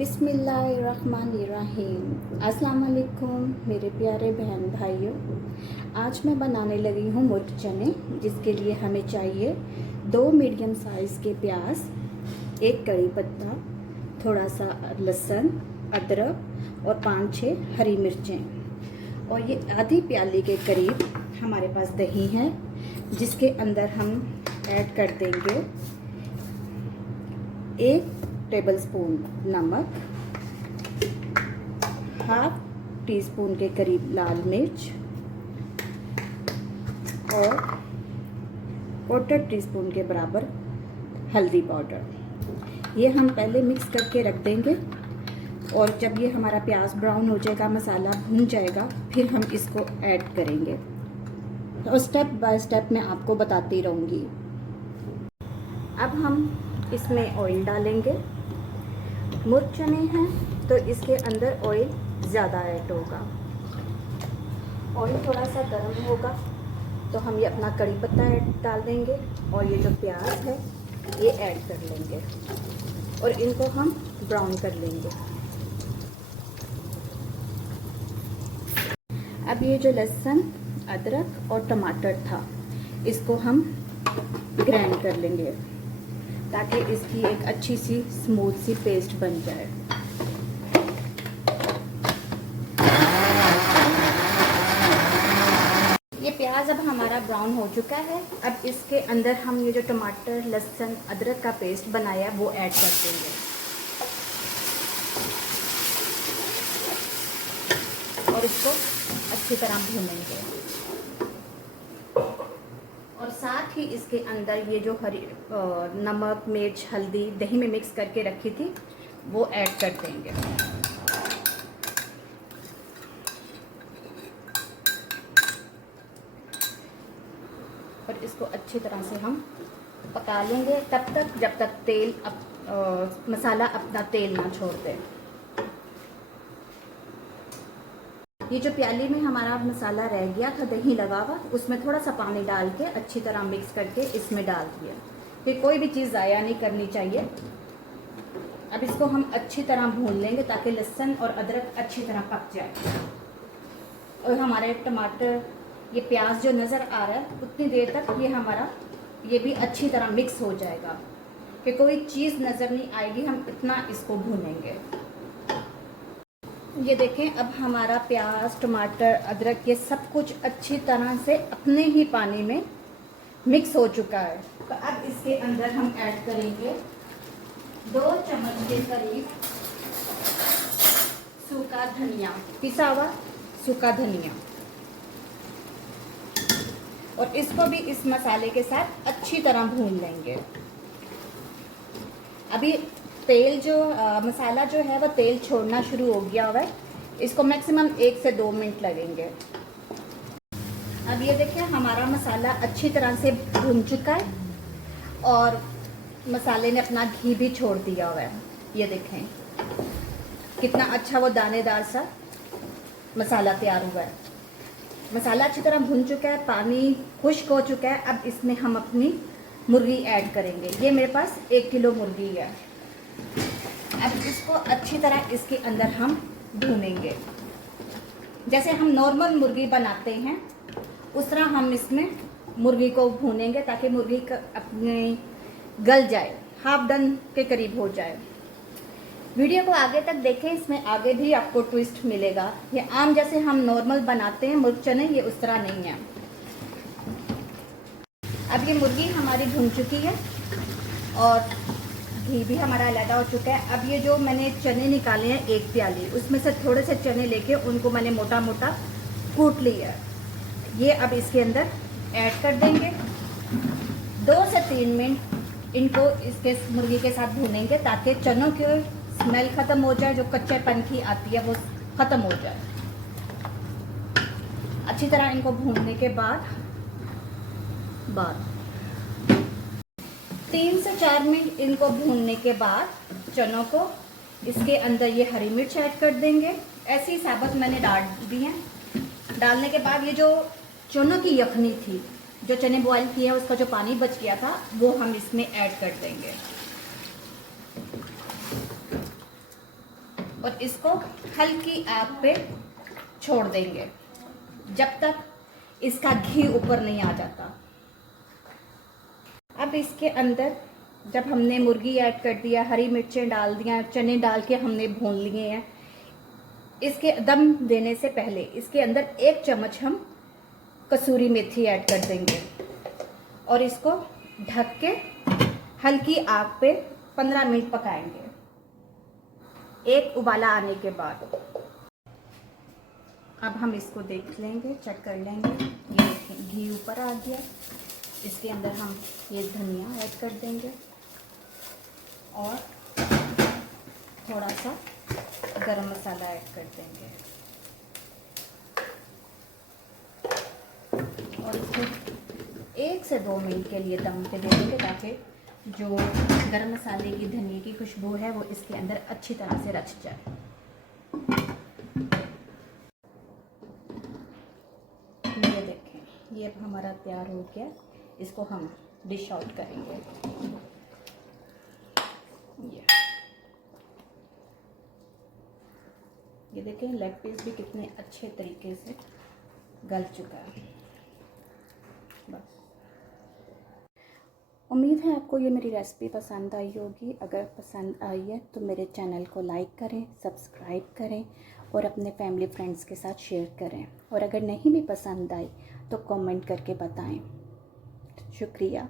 बिस्मिल्लाहिर्रहमानिर्रहीम। अस्सलाम वालेकुम मेरे प्यारे बहन भाइयों। आज मैं बनाने लगी हूँ मुर्ग चने, जिसके लिए हमें चाहिए 2 मीडियम साइज़ के प्याज, 1 कड़ी पत्ता, थोड़ा सा लहसुन, अदरक और 5-6 हरी मिर्चें, और ये आधी प्याली के करीब हमारे पास दही है, जिसके अंदर हम ऐड कर देंगे 1 टेबलस्पून नमक, ½ टीस्पून के करीब लाल मिर्च और 1/4 टीस्पून के बराबर हल्दी पाउडर। ये हम पहले मिक्स करके रख देंगे, और जब ये हमारा प्याज ब्राउन हो जाएगा, मसाला भून जाएगा, फिर हम इसको ऐड करेंगे। तो स्टेप बाय स्टेप मैं आपको बताती रहूँगी। अब हम इसमें ऑयल डालेंगे। मुर्ग चने हैं तो इसके अंदर ऑयल ज़्यादा ऐड होगा। ऑयल थोड़ा सा गर्म होगा तो हम ये अपना कड़ी पत्ता डाल देंगे, और ये जो प्याज है ये ऐड कर लेंगे, और इनको हम ब्राउन कर लेंगे। अब ये जो लहसुन, अदरक और टमाटर था, इसको हम ग्राइंड कर लेंगे ताकि इसकी एक अच्छी सी स्मूथ सी पेस्ट बन जाए। ये प्याज अब हमारा ब्राउन हो चुका है। अब इसके अंदर हम ये जो टमाटर, लहसुन, अदरक का पेस्ट बनाया वो ऐड कर देंगे, और इसको अच्छी तरह भूनेंगे। और साथ ही इसके अंदर ये जो नमक, मिर्च, हल्दी दही में मिक्स करके रखी थी वो ऐड कर देंगे। और इसको अच्छी तरह से हम पका लेंगे तब तक जब तक मसाला अपना तेल ना छोड़ दे। ये जो प्याली में हमारा मसाला रह गया था दही लगा हुआ, उसमें थोड़ा सा पानी डाल के अच्छी तरह मिक्स करके इसमें डाल दिया। फिर कोई भी चीज़ ज़ाया नहीं करनी चाहिए। अब इसको हम अच्छी तरह भून लेंगे ताकि लहसुन और अदरक अच्छी तरह पक जाए, और हमारे टमाटर, ये प्याज जो नज़र आ रहा है, उतनी देर तक ये भी अच्छी तरह मिक्स हो जाएगा कि कोई चीज़ नज़र नहीं आएगी। हम इतना इसको भूनेंगे। ये देखें, अब हमारा प्याज, टमाटर, अदरक ये सब कुछ अच्छी तरह से अपने ही पानी में मिक्स हो चुका है। तो अब इसके अंदर हम ऐड करेंगे 2 चम्मच के करीब सूखा धनिया, पिसा हुआ सूखा धनिया, और इसको भी इस मसाले के साथ अच्छी तरह भून लेंगे। अभी तेल मसाला जो है वो तेल छोड़ना शुरू हो गया हुआ है। इसको मैक्सिमम 1 से 2 मिनट लगेंगे। अब ये देखिए, हमारा मसाला अच्छी तरह से भून चुका है, और मसाले ने अपना घी भी छोड़ दिया हुआ है। ये देखें कितना अच्छा वो दानेदार सा मसाला तैयार हुआ है। मसाला अच्छी तरह भुन चुका है, पानी खुश्क हो चुका है। अब इसमें हम अपनी मुर्गी ऐड करेंगे। ये मेरे पास 1 किलो मुर्गी है। अब इसको अच्छी तरह इसके अंदर हम भूनेंगे। जैसे हम नॉर्मल मुर्गी बनाते हैं उस तरह हम इसमें मुर्गी को भूनेंगे, ताकि मुर्गी अपने गल जाए, हाफ डन के करीब हो जाए। वीडियो को आगे तक देखें, इसमें आगे भी आपको ट्विस्ट मिलेगा। ये आम जैसे हम नॉर्मल बनाते हैं मुर्ग चने, ये उस तरह नहीं है। अब ये मुर्गी हमारी भून चुकी है और घी भी हमारा अलग हो चुका है। अब ये जो मैंने चने निकाले हैं 1 प्याली, उसमें से थोड़े से चने लेके उनको मैंने मोटा मोटा कूट लिया है। ये अब इसके अंदर ऐड कर देंगे। 2 से 3 मिनट इनको इसके मुर्गी के साथ भूनेंगे ताकि चनों की स्मेल ख़त्म हो जाए, जो कच्चेपन की आती है वो ख़त्म हो जाए। अच्छी तरह इनको भूनने के बाद 3 से 4 मिनट इनको भूनने के बाद चनों को इसके अंदर ये हरी मिर्च ऐड कर देंगे। ऐसी साबुत मैंने डाल दी है। डालने के बाद ये जो चनों की यखनी थी, जो चने बॉईल किए हैं, उसका जो पानी बच गया था वो हम इसमें ऐड कर देंगे। और इसको हल्की आग पे छोड़ देंगे जब तक इसका घी ऊपर नहीं आ जाता। अब इसके अंदर जब हमने मुर्गी ऐड कर दिया, हरी मिर्चें डाल दिया, चने डाल के हमने भून लिए हैं, इसके दम देने से पहले इसके अंदर 1 चम्मच हम कसूरी मेथी ऐड कर देंगे और इसको ढक के हल्की आग पे 15 मिनट पकाएंगे। एक उबाला आने के बाद अब हम इसको देख लेंगे, चेक कर लेंगे। ये देखें घी ऊपर आ गया। इसके अंदर हम ये धनिया ऐड कर देंगे और थोड़ा सा गरम मसाला ऐड कर देंगे और इसको 1 से 2 मिनट के लिए दम पे दे देंगे ताकि जो गरम मसाले की, धनिया की खुशबू है वो इसके अंदर अच्छी तरह से रच जाए। ये देखें, ये अब हमारा तैयार हो गया। इसको हम डिश आउट करेंगे। ये देखें लेग पीस भी कितने अच्छे तरीके से गल चुका है। बस उम्मीद है आपको ये मेरी रेसिपी पसंद आई होगी। अगर पसंद आई है तो मेरे चैनल को लाइक करें, सब्सक्राइब करें और अपने फैमिली फ्रेंड्स के साथ शेयर करें। और अगर नहीं भी पसंद आई तो कमेंट करके बताएं। शुक्रिया।